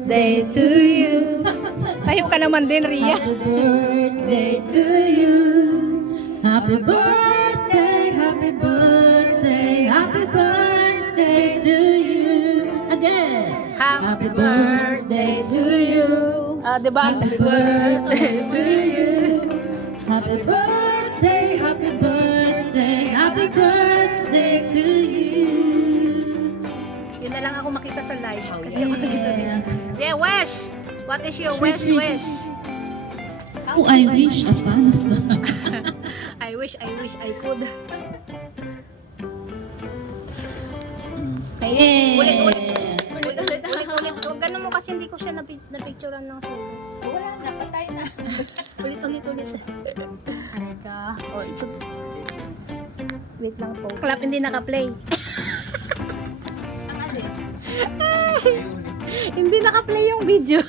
birthday to you. Tayo ka naman din, Ria. Happy birthday to you. Happy birthday, happy birthday, happy birthday to you. Again. Happy birthday to you. Diba? Happy birthday to you. Happy birthday, happy birthday, happy birthday to you. Yun na lang ako makita sa live. Kasi Yeah. ako nakita din. Yeah, wish! What is your wish? Oh, I wish a fans to. I wish I could. Yeah. Ulit. Huwag ganun mo kasi hindi ko siya napicturean ng solo. Wala na, patay na. Ulit. Oh, ito. Wait lang po. Clap hindi naka-play. Hindi naka-play yung video.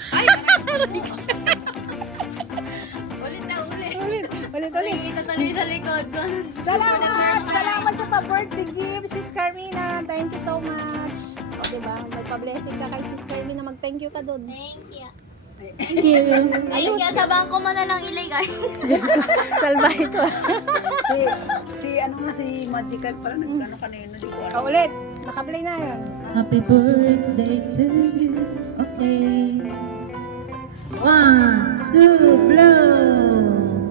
Ulit. Itatuloy sa likod ko. Salamat sa pa-birthday gift, Sis Carmina. Thank you so much. O, diba? May pa-blessing ka kay Sis Carmina. Mag-thank you ka doon. Thank you. Thank you. Ayun nga, sa bangko mo na lang ilagay. Diyos ko, salbahe ko. si Magical pala nagano kanina, di ko alam. O, ulit. Naka-play na yun. Happy birthday to you. Okay. 1, 2, blow.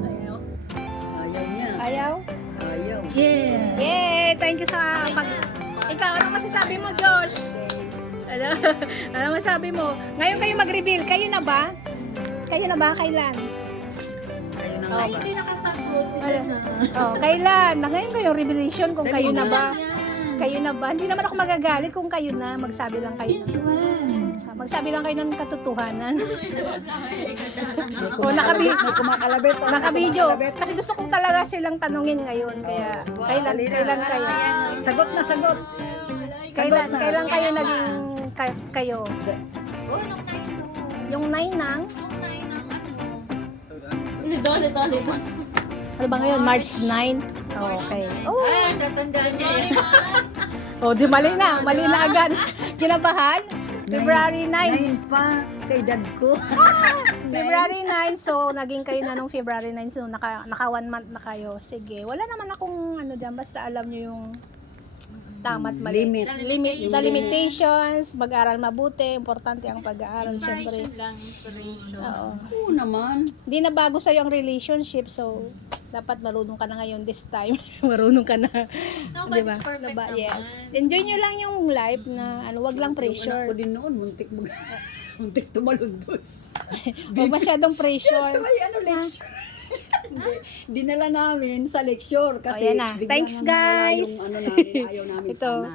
Ayaw niya. Ayaw? Ayaw. Yeah. Yay! Thank you sa pag... Ikaw, anong masasabi mo, Josh? Ano masasabi mo? Ngayon kayo mag-reveal. Kayo na ba? Kailan? Ayaw na Oh, Ay, hindi nakasagot sila na. Oh, kailan? Na ngayon kayo revelation kung kayo na ba? Yan. Kayo na ba? Hindi naman ako magagalit kung kayo na. Magsabi lang kayo. Since when? Magsabi lang kayo ng katotohanan. O, kumakalabit. naka-video. Kasi gusto ko talaga silang tanungin ngayon. Kaya, kailan kayo? Sagot na sagot. Kailan kayo naging kayo? Yung 9 ng? Ito. Ano ba ngayon? March 9? Okay. Oh, Tatandaan niya eh. oh di mali na agad. Kinabahan? February 9. 9 pa kay dad ko. February 9, so naging kayo na nung February 9, so naka 1 month na kayo. Sige, wala naman akong ano dyan, basta alam nyo yung tama at mali. The limitations, mag-aral mabuti, importante ang pag-aaral syempre. Inspiration. Oo. Oo naman. Hindi na bago sa'yo ang relationship, so dapat marunong ka na ngayon this time. Marunong ka na. Nobody's perfect naman. Yes. Enjoy nyo lang yung life na ano, wag lang Anak pressure. ko din noon, muntik tumalundos. Huwag masyadong pressure. Sa may lecture. Dinala namin sa lecture kasi Ayan na. bigla Thanks, nang nawala guys. yung ano namin, ayaw namin Ito. sana.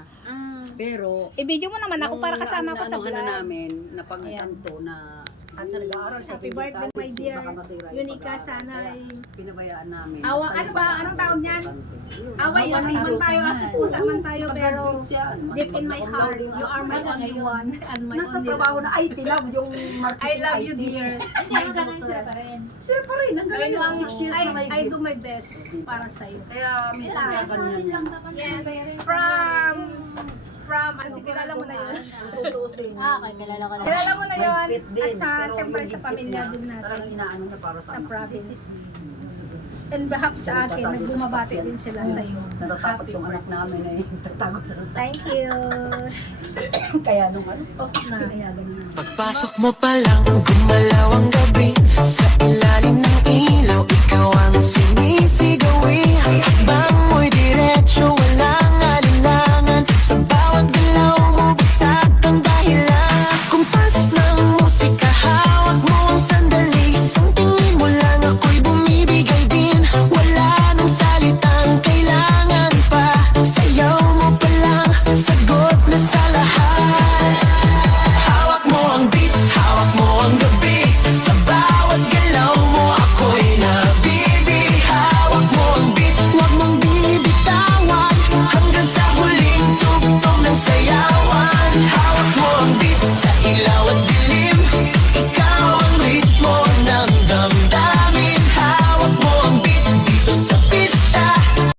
Pero I-video mo naman ako para kasama ko sa ano vlog. namin na pagtanto na ang nag-aaral sa Happy Pilgrim birthday, my College, dear. baka masira yung Unica, pag-aaral. sana Kaya ay- pinabayaan namin. Awa, Basta ano yung ba? pag-aaral Anong tawag niyan? importante. Away, hindi man tayo aso pusa man tayo, pero Pag-graduate siya, deep in my heart, you are my only one and my Nasa only trabaho love. na IT love yung marketing I love you, IT. dear. Sir pa rin, ang galing I, 6 years na may I do my best para sa'yo. Kaya minsan sa kanya Yes, ano, kilala mo na yun. tutusin. Kilala ko na. Kilala mo na yun. Mahigpit din, At sa, pero siyempre, yung sa higpit pamilya niya, din natin. Talagang inaano niya para sa Sa anak. province. And perhaps sa akin, nagbumabati din sila sa iyo. Natatakot yung anak namin eh. Tatago sa Thank you. Kaya nung ano, Off na. kaya ganun na. Pagpasok mo pa lang, gumalaw ang gabi sa ilalim